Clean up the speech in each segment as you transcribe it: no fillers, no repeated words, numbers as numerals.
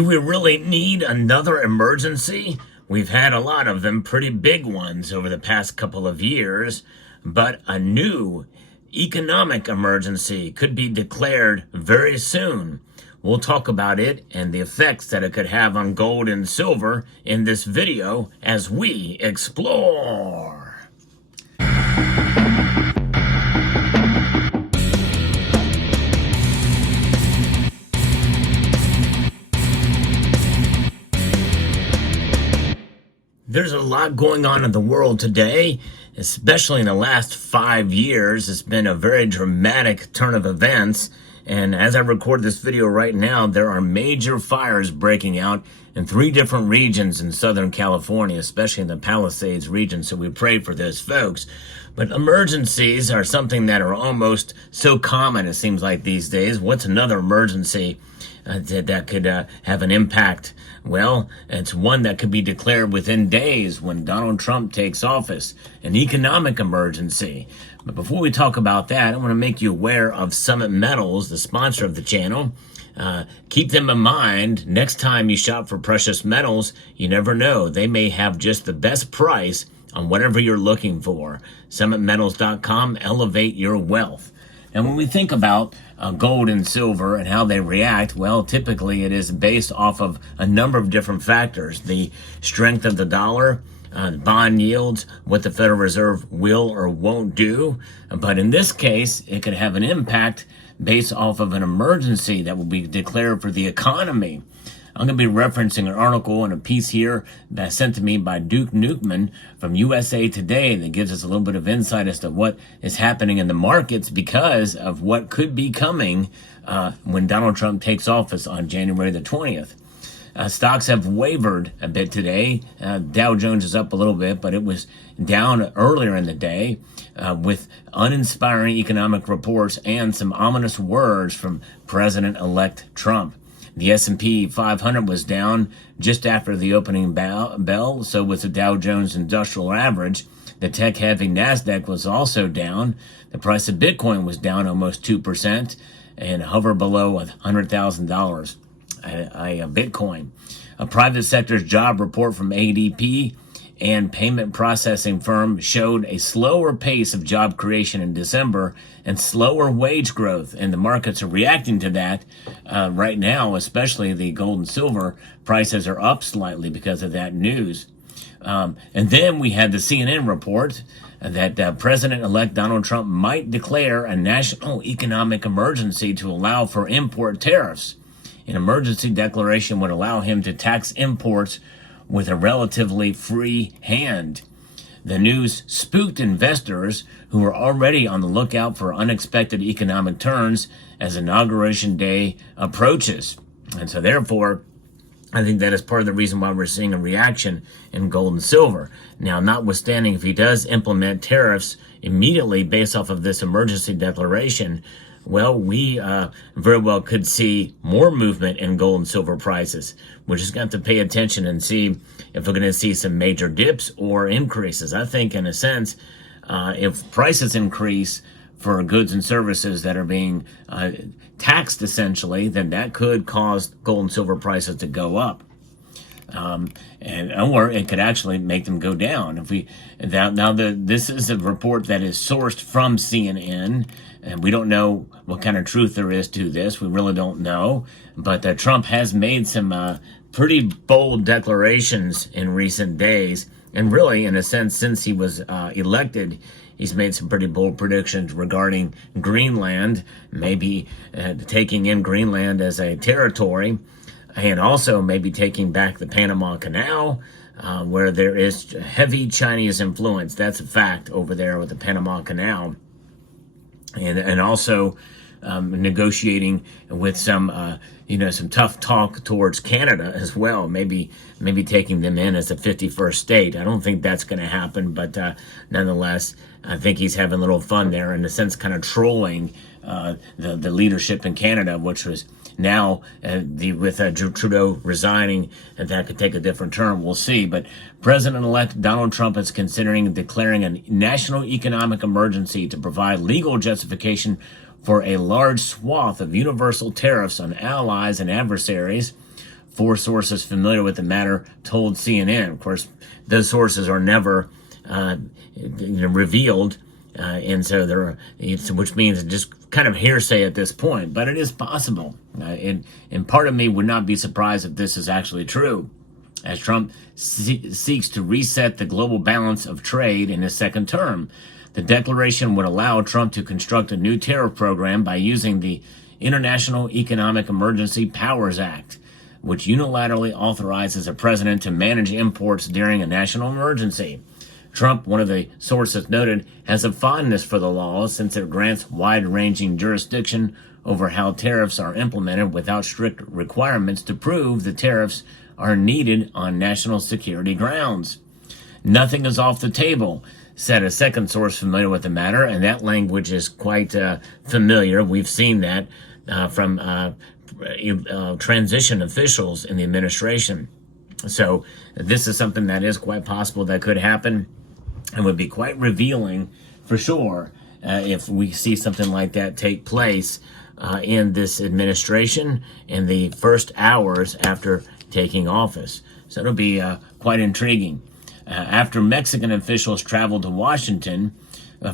Do we really need another emergency? We've had a lot of them, pretty big ones over the past couple of years, but a new economic emergency could be declared very soon. We'll talk about it and the effects that it could have on gold and silver in this video as we explore. There's a lot going on in the world today, especially in the last 5 years. It's been a very dramatic turn of events. And as I record this video right now, there are major fires breaking out in 3 different regions in Southern California, especially in the Palisades region. So we pray for those folks. But emergencies are something that are almost so common, it seems like these days. What's another emergency that could have an impact? Well, it's one that could be declared within days when Donald Trump takes office, an economic emergency. But before we talk about that, I want to make you aware of Summit Metals, the sponsor of the channel. Keep them in mind next time you shop for precious metals. You never know, they may have just the best price on whatever you're looking for. SummitMetals.com, elevate your wealth. And when we think about gold and silver and how they react, well, typically it is based off of a number of different factors. The strength of the dollar, bond yields, what the Federal Reserve will or won't do. But in this case, it could have an impact based off of an emergency that will be declared for the economy. I'm going to be referencing an article and a piece here that's sent to me by Duke Nukeman from USA Today that gives us a little bit of insight as to what is happening in the markets because of what could be coming when Donald Trump takes office on January the 20th. Stocks have wavered a bit today. Dow Jones is up a little bit, but it was down earlier in the day with uninspiring economic reports and some ominous words from President-elect Trump. The S&P 500 was down just after the opening bell, so was the Dow Jones Industrial Average. The tech-heavy NASDAQ was also down. The price of Bitcoin was down almost 2% and hovered below $100,000 a Bitcoin. A private sector's job report from ADP and payment processing firm showed a slower pace of job creation in December and slower wage growth, and the markets are reacting to that right now. Especially the gold and silver prices are up slightly because of that news. And then we had the CNN report that President-elect Donald Trump might declare a national economic emergency to allow for import tariffs. An emergency declaration would allow him to tax imports with a relatively free hand. The news spooked investors who were already on the lookout for unexpected economic turns as Inauguration Day approaches. And so therefore, I think that is part of the reason why we're seeing a reaction in gold and silver. Now, notwithstanding, if he does implement tariffs immediately based off of this emergency declaration, well, we very well could see more movement in gold and silver prices. We're just going to have to pay attention and see if we're going to see some major dips or increases. I think, in a sense, if prices increase for goods and services that are being taxed, essentially, then that could cause gold and silver prices to go up. Or it could actually make them go down. This is a report that is sourced from CNN, and we don't know what kind of truth there is to this. We really don't know. But Trump has made some pretty bold declarations in recent days, and really, in a sense, since he was elected, he's made some pretty bold predictions regarding Greenland, maybe taking in Greenland as a territory, and also maybe taking back the Panama Canal, where there is heavy Chinese influence. That's a fact over there with the Panama Canal. And also negotiating with some tough talk towards Canada as well. Maybe taking them in as a 51st state. I don't think that's going to happen, but nonetheless, I think he's having a little fun there, in a sense, kind of trolling the leadership in Canada, which was now with Trudeau resigning, and that could take a different turn. We'll see. But President-elect Donald Trump is considering declaring a national economic emergency to provide legal justification for a large swath of universal tariffs on allies and adversaries 4 sources familiar with the matter told CNN. Of course, those sources are never revealed, and so which means it's just kind of hearsay at this point. But it is possible, and part of me would not be surprised if this is actually true, as Trump seeks to reset the global balance of trade in his second term. The declaration would allow Trump to construct a new tariff program by using the International Economic Emergency Powers Act, which unilaterally authorizes a president to manage imports during a national emergency. Trump, one of the sources noted, has a fondness for the law since it grants wide-ranging jurisdiction over how tariffs are implemented without strict requirements to prove the tariffs are needed on national security grounds. Nothing is off the table, said a second source familiar with the matter, and that language is quite familiar. We've seen that from transition officials in the administration. So this is something that is quite possible that could happen and would be quite revealing for sure if we see something like that take place in this administration in the first hours after taking office. So it'll be quite intriguing. After Mexican officials traveled to Washington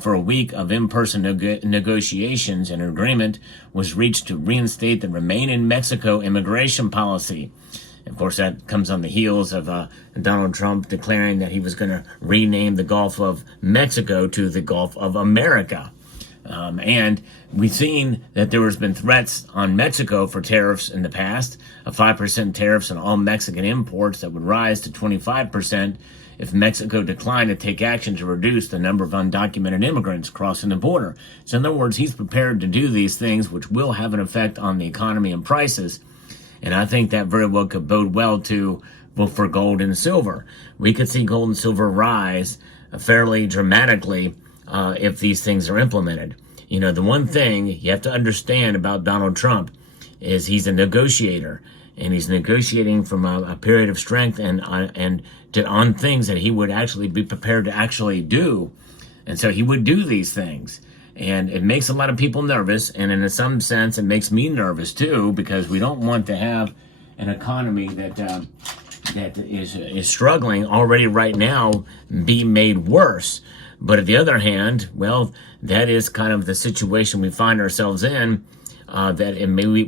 for a week of in-person negotiations, an agreement was reached to reinstate the Remain in Mexico immigration policy. Of course, that comes on the heels of Donald Trump declaring that he was going to rename the Gulf of Mexico to the Gulf of America. And we've seen that there has been threats on Mexico for tariffs in the past, a 5% tariffs on all Mexican imports that would rise to 25% if Mexico declined to take action to reduce the number of undocumented immigrants crossing the border. So in other words, he's prepared to do these things, which will have an effect on the economy and prices. And I think that very well could bode well for gold and silver. We could see gold and silver rise fairly dramatically if these things are implemented. You know, the one thing you have to understand about Donald Trump is he's a negotiator, and he's negotiating from a period of strength and on things that he would actually be prepared to actually do. And so he would do these things. And it makes a lot of people nervous, and in some sense, it makes me nervous too, because we don't want to have an economy that is struggling already right now be made worse. But on the other hand, well, that is kind of the situation we find ourselves in, that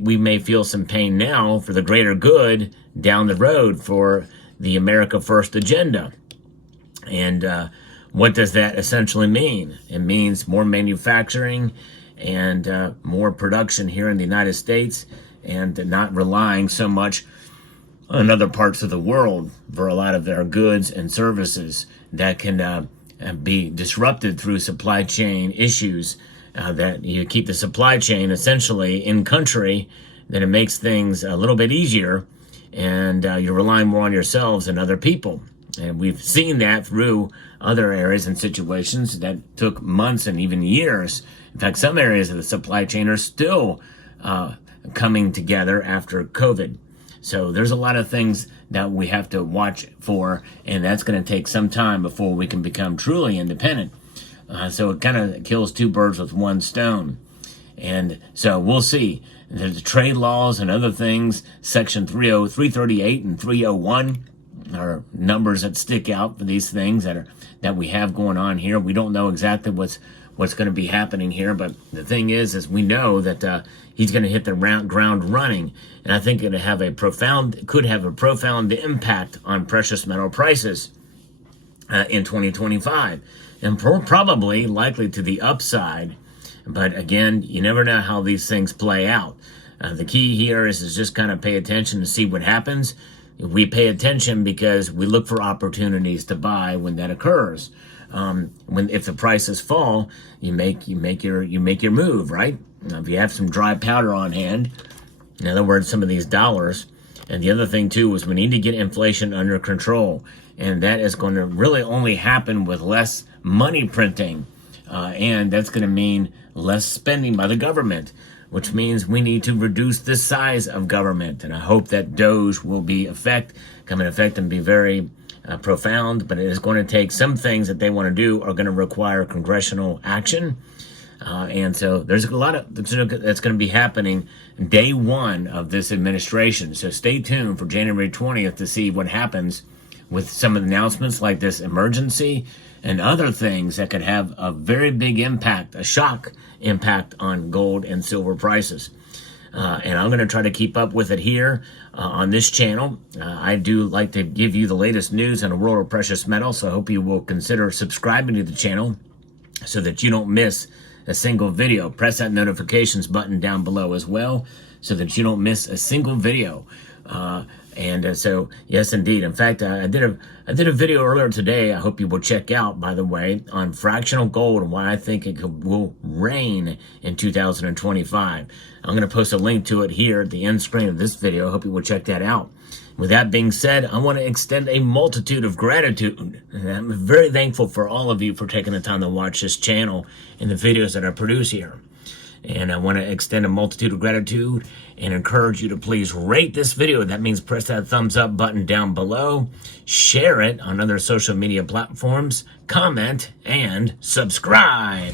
we may feel some pain now for the greater good down the road for the America First agenda. And what does that essentially mean? It means more manufacturing and more production here in the United States, and not relying so much on other parts of the world for a lot of their goods and services that can be disrupted through supply chain issues, that you keep the supply chain essentially in country, then it makes things a little bit easier, and you're relying more on yourselves than other people. And we've seen that through other areas and situations that took months and even years. In fact, some areas of the supply chain are still coming together after COVID. So there's a lot of things that we have to watch for, and that's going to take some time before we can become truly independent. So it kind of kills two birds with one stone. And so we'll see. There's trade laws and other things. Section 338 and 301 are numbers that stick out for these things that we have going on here. We don't know exactly what's going to be happening here, but the thing is we know that he's going to hit the ground running, and I think it could have a profound impact on precious metal prices in 2025, and probably likely to the upside. But again, you never know how these things play out. The key here is just kind of pay attention to see what happens. We pay attention because we look for opportunities to buy when that occurs. If the prices fall, you make your move, right? Now, if you have some dry powder on hand, in other words, some of these dollars. And the other thing too is we need to get inflation under control, and that is going to really only happen with less money printing, and that's going to mean less spending by the government, which means we need to reduce the size of government. And I hope that Doge will come in effect and be very profound, but it is going to take some things that they want to do are going to require congressional action. And so there's a lot that's going to be happening day one of this administration. So stay tuned for January 20th to see what happens with some of the announcements like this emergency and other things that could have a very big impact, a shock impact on gold and silver prices. And I'm going to try to keep up with it here on this channel. I do like to give you the latest news in the world of precious metals, so I hope you will consider subscribing to the channel so that you don't miss a single video. Press that notifications button down below as well so that you don't miss a single video. So yes, indeed. In fact, I did a video earlier today. I hope you will check out, by the way, on fractional gold and why I think it will reign in 2025. I'm going to post a link to it here at the end screen of this video. I hope you will check that out. With that being said, I want to extend a multitude of gratitude. I'm very thankful for all of you for taking the time to watch this channel and the videos that I produce here. And I want to extend a multitude of gratitude and encourage you to please rate this video. That means press that thumbs up button down below, share it on other social media platforms, comment, and subscribe.